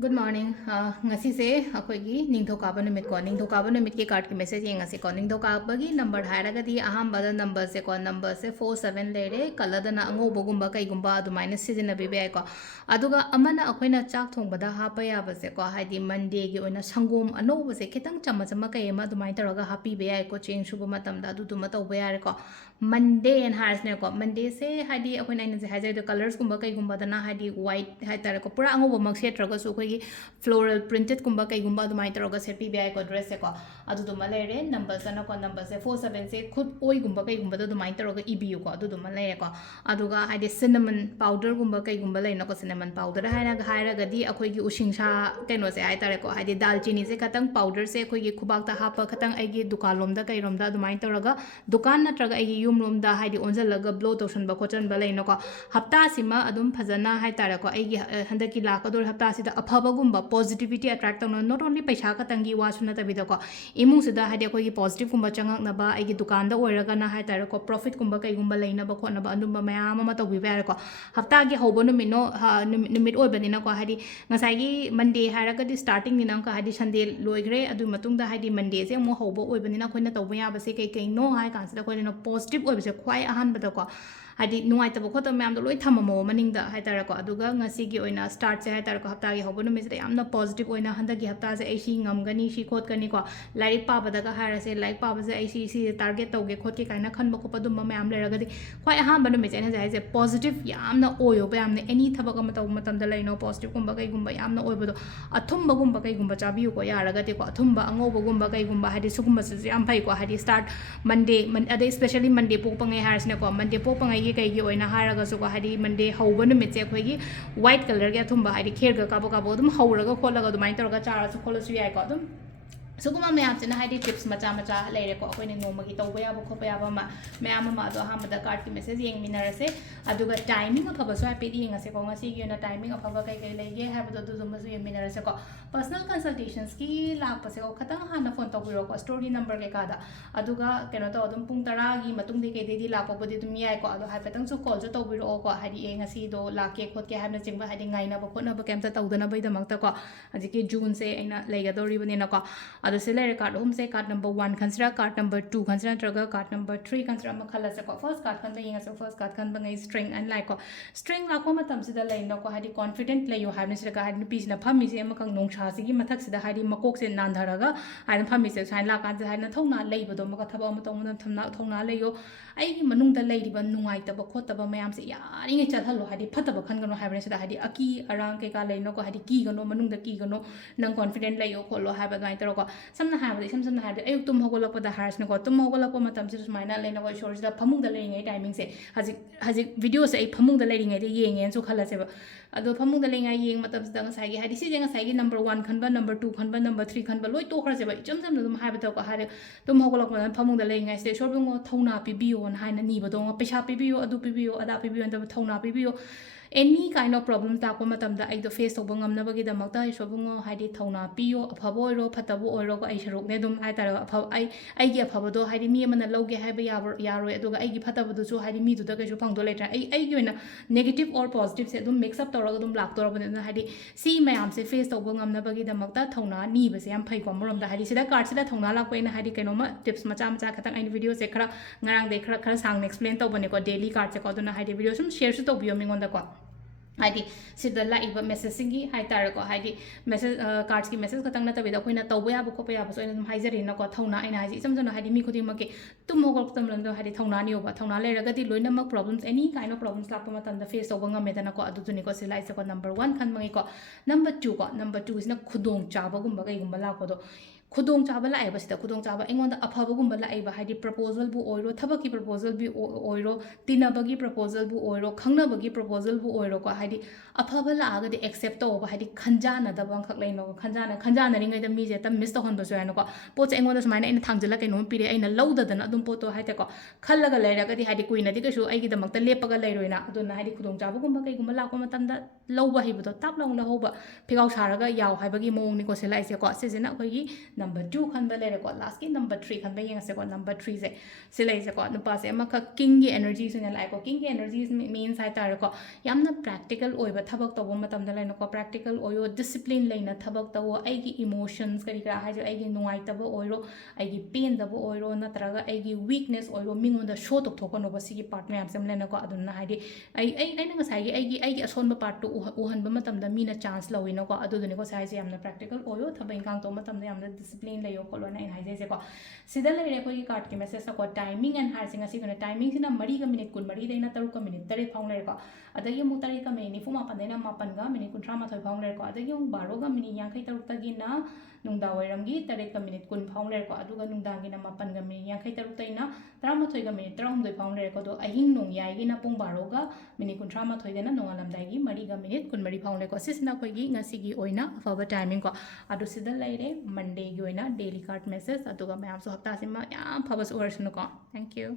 Good morning. Ngasi se akoi gi ningthokaba numit ko ningthokaba numit ki card ki message yengasi ko ningthokaba gi number hairaga di aham bada number se ko number se 47 lere color da na ango bogumba kai gumba adu minus season be be ko aduga amana akoi na chak thong bada hapa ya ba se ko haidi monday gi oina sangom ano ba se kitang chama chama kai ma adu mai taraga happy be ai ko cheng shuba matam da adu duma taw be ya ko monday and hars ne ko monday se haidi akoi na se haidai the colors gumba kai gumba da na haidi white hai tare ko pura ango ba mak se traga su floral printed kumba kai gumba du mai taroga set pi bi ko dress se ko adu du malere number sana ko number se 47 se khud oi gumba kai gumba du mai taroga ibu ko adu du malere ko aduga haide cinnamon powder gumba kai gumba leina ko cinnamon powder haira ga di akoi gi usingsa keno se ai tare ko haide dalchini se katang powder se akoi gi khubak ta hapa katang ai gi dukan lom da kai rom da du mai taroga dukan na traga ai gi yum lom da haide onjal laga blow tosan ba khochan ba leina ko hafta sima adum phajana hai tare ko ai gi handaki la ka dor hafta sida afaba gumba positivity attract tawna not only paisa ka tangi wa suna tabida ko imung sida hade ko gi positive gumba changak na ba ai gi dukan da oiraga na hai tare ko profit gumba kai gumba leina ba khona ba andum ba mayam ma tawi ba ko hafta gi hobo no mino numit oi bani na ko hadi ngasai gi monday haraga di starting ni nang ka hadi sunday loigre adu matung da hadi monday se mo hobo oi bani na khoina tawba ya ba se kai kai no hai kan sida ko no positive oi ba se khwai ahan ba da ko hadi nuai tabo khota mayam do loi thamamo maning da hai tare ko aduga ngasi gi oina start se hai tare ko hafta gi hobo no mi se yamna positive oina handa gi hafta se ai si ngamgani si khot kani ko larik pa ba daga hara se laik pa ba se ai si target tawge khot ki kaina khan ba ko padum mayam le raga di khwai aham ba no mi se ne jai se positive yamna oyo ba yamna any thabak ma taw matam da laino positive gumba kai gumba yamna oy ba do athum ba gumba kai gumba chabi ko ya raga de ko athum ba ango ba gumba kai gumba hadi sugumba se yam phai ko hadi start monday ade especially monday pok pangai haris ne ko monday pok pangai gi kai gi oina haraga su ko hadi monday hauba no mi se khoi gi white color ge athum ba hadi kher ga ka bo dum hauraga kholaga du mai taraga chara su khola su yai ko dum suguma mayam chena haidi tips macha macha leire ko akoi ne noma gi tawba ya bo khopa ya ba ma mayam ma do ha ma da card ki message yeng minare se aduga timing of ba so happy di ngase ko ngasi gi na timing of ba kai kai lege ha ba do do ma su yeng minare se ko personal consultations ki la pa se ko khatang ha na phone tawbiro ko story number ke ka da aduga keno to adum pung tara gi matung de ke de la ko bodi dum yai ko adu ha patang su call ju tawbiro ko hadi e ngasi do la ke khot ke ha na chingba hadi ngai na ba khot na ba kem ta tawdana bai da mak ta ko aji ke june se aina leiga do ri bani na ko adu se lere card home se card number 1 consider card number 2 consider traga card number 3 consider ma khala se ko first card kan ba so first card kan ba ngai string and like ko string la ko matam sida lai no ko hadi confident lay yo ha ne sida ka hadi pis na phami se ma kang nong sha si gi mathak sida hadi makok se nan dharaga hadi phami se sain la kan se hadi na thongna lei ba do ma ka thaba ma tong na thamna thongna lei yo ai gi manung da lei ri ba nungai ta ba khot ta ba mayam se yari ngai chal halo hadi phata ba khan gano ha ba sida hadi aki arang ke ka lei no ko hadi ki gano manung da ki gano nang confident lay yo kholo ha ba ngai ta ro ko samna ha ba isam samna ha ayuk tum hogolak da hars ne ko tum hogolak pa matam se sumaina leina ko shor da phamung da lei ngai timing se haji video se ai phamung da lei ngai de yeng en su khala se ba ado phamung da lei ngai yeng matam se da ngai gi hadi si je ngai gi number 1 khan ba number 2 khan ba number 3 khan ba loi to khra se ba icham sam dum ha ba ta ko ha tum hogolak ma phamung da lei ngai se shor bung thona pi bi on ha na ni ba do paisa pi bi yo adu pi bi yo ada pi bi yo da thona pi bi yo any kind of problem ta ko matam da ai do face to bangam na bagi da makta ai sobungo haidi thona piyo afabo oro phatabu oro ko ai sharuk ne dum ai tar ai gi afabo do haidi mi amana loge hai ba yaroi aduga ai gi phatabu du su haidi mi du da kai su phang do letra ai gi na negative or positive se dum mix up tor ga dum lak tor ba na haidi si mayam se face to bangam na bagi da makta thona ni ba se yam phai ko morom da haidi sida card sida thona lak ko na haidi kaino ma tips macha macha khatang ai video se khara ngarang de khara sang explain to bane ko daily card se ko do na haidi video sum share su to biyo mingon da ko haidi sida la iba message singi hai tar ko haidi message cards ki message khatang na tabi da koina tawba ya bu ko pa ya bu so ina hai jari na ko thauna ina haji sam jana haidi mi khudi ma ke tum mo gol tam lan do haidi thauna ni oba thauna le raga di loina mak problems any kind of problems la pa ma tam da face oba ngam me da na ko adu tu ni ko silai se ko number 1 khan mangi ko number 2 is na khudong chaba gum ba gai gum ba la ko do khudong chaba la ai ba sida khudong chaba engon da afaba gum ba la ai ba haidi proposal bu oiro thabak ki proposal bi oiro tinaba gi proposal bu oiro khangna ba gi proposal bu oiro ko haidi afaba la aga de accept to ba haidi khanjana da bang khak lai no khanjana ri ngai da mi je tam miss to hon ba so ya no ko po che engon da smaina ina thangjala kai no pire aina lauda da na dum po to haite ko khallaga lai ra ga di haidi kuina di ka su ai gi da mak ta lepaga lai roina adu na haidi khudong chaba gum ba kai gum ba la ko matam da lauba hi bu to tap long la hoba phigau saraga yaw hai ba gi mong ni ko se lai se ko se je na ko gi number 2 ꯈꯟꯕ ꯂꯩꯔꯦꯀꯣ ꯂꯥꯁꯀꯤ number 3 ꯈꯟꯕ ꯌꯦꯡꯉꯁꯦꯀꯣ number 3 ꯁꯦ ꯁꯤ ꯂꯩꯁꯦꯀꯣ ꯅꯨꯄꯥꯁꯦ ꯑꯃꯈꯛ ꯀꯤꯡꯒꯤ ꯑꯦꯅꯔꯖꯤꯁ ꯑꯣꯏꯅ ꯂꯥꯛꯑꯦꯀꯣ ꯀꯤꯡꯒꯤ ꯑꯦꯅꯔꯖꯤꯁ means ꯍꯥꯏꯇꯥꯔꯦꯀꯣ ꯌꯥꯝꯅ practical ꯑꯣꯏꯕ ꯊꯕꯛ ꯇꯧꯕ ꯃꯇꯝꯗ ꯂꯩꯅꯀꯣ ꯄ꯭ꯔꯦꯛꯇꯤꯀꯦꯜ ꯑꯣꯏꯌꯣ ꯗꯤꯁꯤꯄ꯭ꯂꯤꯟ ꯂꯩꯅ ꯊꯕꯛ ꯇꯧꯋꯣ ꯑꯩꯒꯤ ꯏꯃꯣꯁꯟꯁ ꯀꯔꯤ ꯀꯔꯥ ꯍꯥꯏꯁꯦ ꯑꯩꯒꯤ ꯅꯨꯡꯉꯥꯏꯇꯕ ꯑꯣꯏꯔꯣ ꯑꯩꯒꯤ ꯄꯦꯟꯗꯕ ꯑꯣꯏꯔꯣ ꯅꯠꯇ꯭ꯔꯒ ꯑꯩꯒꯤ ꯋꯤꯛꯅꯦꯁ ꯑꯣꯏꯔꯣ ꯃꯤꯉꯣꯟꯗ ꯁꯣ ꯇꯧꯊꯣꯛꯀꯅꯣꯕ ꯁꯤꯒꯤ ꯄꯥꯔꯠ ꯃꯌꯥꯝꯁꯦ ꯑꯃ ꯂꯩꯅꯀꯣ ꯑꯗꯨꯅ ꯍꯥꯏꯗꯤ ꯑꯩꯅ ꯉꯁꯥꯏꯒꯤ ꯑꯩꯒꯤ ꯑꯁꯣꯟꯕ ꯄꯥꯔꯠꯇꯨ ꯎꯍꯟꯕ ꯃꯇꯝꯗ ꯃꯤꯅ ꯆꯥꯟꯁ ꯂꯧꯋꯤꯅꯀꯣ ꯑꯗꯨꯗꯨꯅꯤꯀꯣ ꯁꯥꯏꯁꯦ ꯌꯥꯝꯅ ꯄ꯭ꯔꯦꯛꯇꯤꯀꯦꯜ ꯑꯣꯏꯌꯣ ꯊꯕꯛ ꯏꯪꯈꯥꯡ ꯇꯧꯕ ꯃꯇꯝꯗ ꯌꯥꯝꯅ ꯗꯤꯁꯤꯄ꯭ꯂꯤꯟ ꯂꯩꯌꯣ ꯈꯣꯠꯂꯣꯅ ꯑꯩꯅ ꯍꯥꯏꯖꯩꯁꯦꯀꯣ ꯁꯤꯗ ꯂꯩꯔꯦ ꯑꯩꯈꯣꯏꯒꯤ ꯀꯥꯔꯠꯀꯤ ꯃꯦꯁꯦꯖꯇꯀꯣ ꯇꯥꯏꯃꯤꯡ ꯑꯦꯟ ꯍꯥꯏꯔꯁꯦ ꯉꯁꯤꯒꯤꯅ ꯇꯥꯏꯃꯤꯡꯁꯤꯅ 3ꯒ ꯃꯤꯅꯤꯠ 23ꯗꯩꯅ 3ꯒ ꯃꯤꯅꯤꯠ 8 ꯐꯥꯎ ꯂꯩꯔꯦꯀꯣ ꯑꯗꯒꯤ ꯑꯃꯨꯛ 3ꯒ ꯃꯤꯅꯤꯠ 94ꯗꯩꯅ 8ꯒ ꯃꯤꯅꯤꯠ 38 ꯐꯥꯎ ꯂꯩꯔꯦꯀꯣ ꯑꯗꯒꯤ ꯑꯃꯨꯛ 12ꯒ ꯃꯤꯅꯤꯠ 53ꯗꯒꯤꯅ ꯅꯨꯡꯗꯥꯡꯋꯥꯏꯔꯝꯒꯤ 3ꯒ ꯃꯤꯅꯤꯠ 20 ꯐꯥꯎ ꯂꯩꯔꯦꯀꯣ ꯑꯗꯨꯒ ꯅꯨꯡꯗꯥꯡꯒꯤꯅ 8ꯒ ꯃꯤꯅꯤꯠ 53ꯗꯩꯅ 13ꯒ ꯃꯤꯅꯤꯠ 13 ꯐꯥꯎ ꯂꯩꯔꯦꯀꯣ ꯑꯗꯣ ꯑꯍꯤꯡ ꯅꯣꯡꯌꯥꯏꯒꯤꯅ ꯄꯨꯡ 12ꯒ ꯃꯤꯅꯤꯠ 38ꯗꯩꯅ ꯅꯣꯡꯉꯥꯜꯂꯝꯗꯥꯏꯒꯤ 3ꯒ ꯃꯤꯅꯤꯠ 24 ꯐꯥꯎ ꯂꯩꯀꯣ ꯁꯤꯁꯤꯅ ꯑꯩꯈꯣꯏꯒꯤ ꯉꯁꯤꯒꯤ ꯑꯣꯏꯅ ꯑꯐꯕ ꯇꯥꯏꯃꯤꯡ ꯀꯣ ꯑꯗꯣ ꯁꯤꯗ ꯂꯩꯔꯦ ꯃꯟꯗꯦꯒꯤ ꯑꯣꯏꯅ ꯗꯦꯂꯤ ꯀꯥꯔꯠ ꯃꯦꯁꯦꯖ ꯑꯗꯨꯒ ꯃꯌꯥꯝꯁꯨ ꯍꯞꯇꯥꯁꯤꯃ ꯌꯥꯝ ꯐꯕꯁꯨ ꯑꯣꯏꯔꯁꯅꯨꯀꯣ ꯊꯦꯡꯛ ꯌꯨ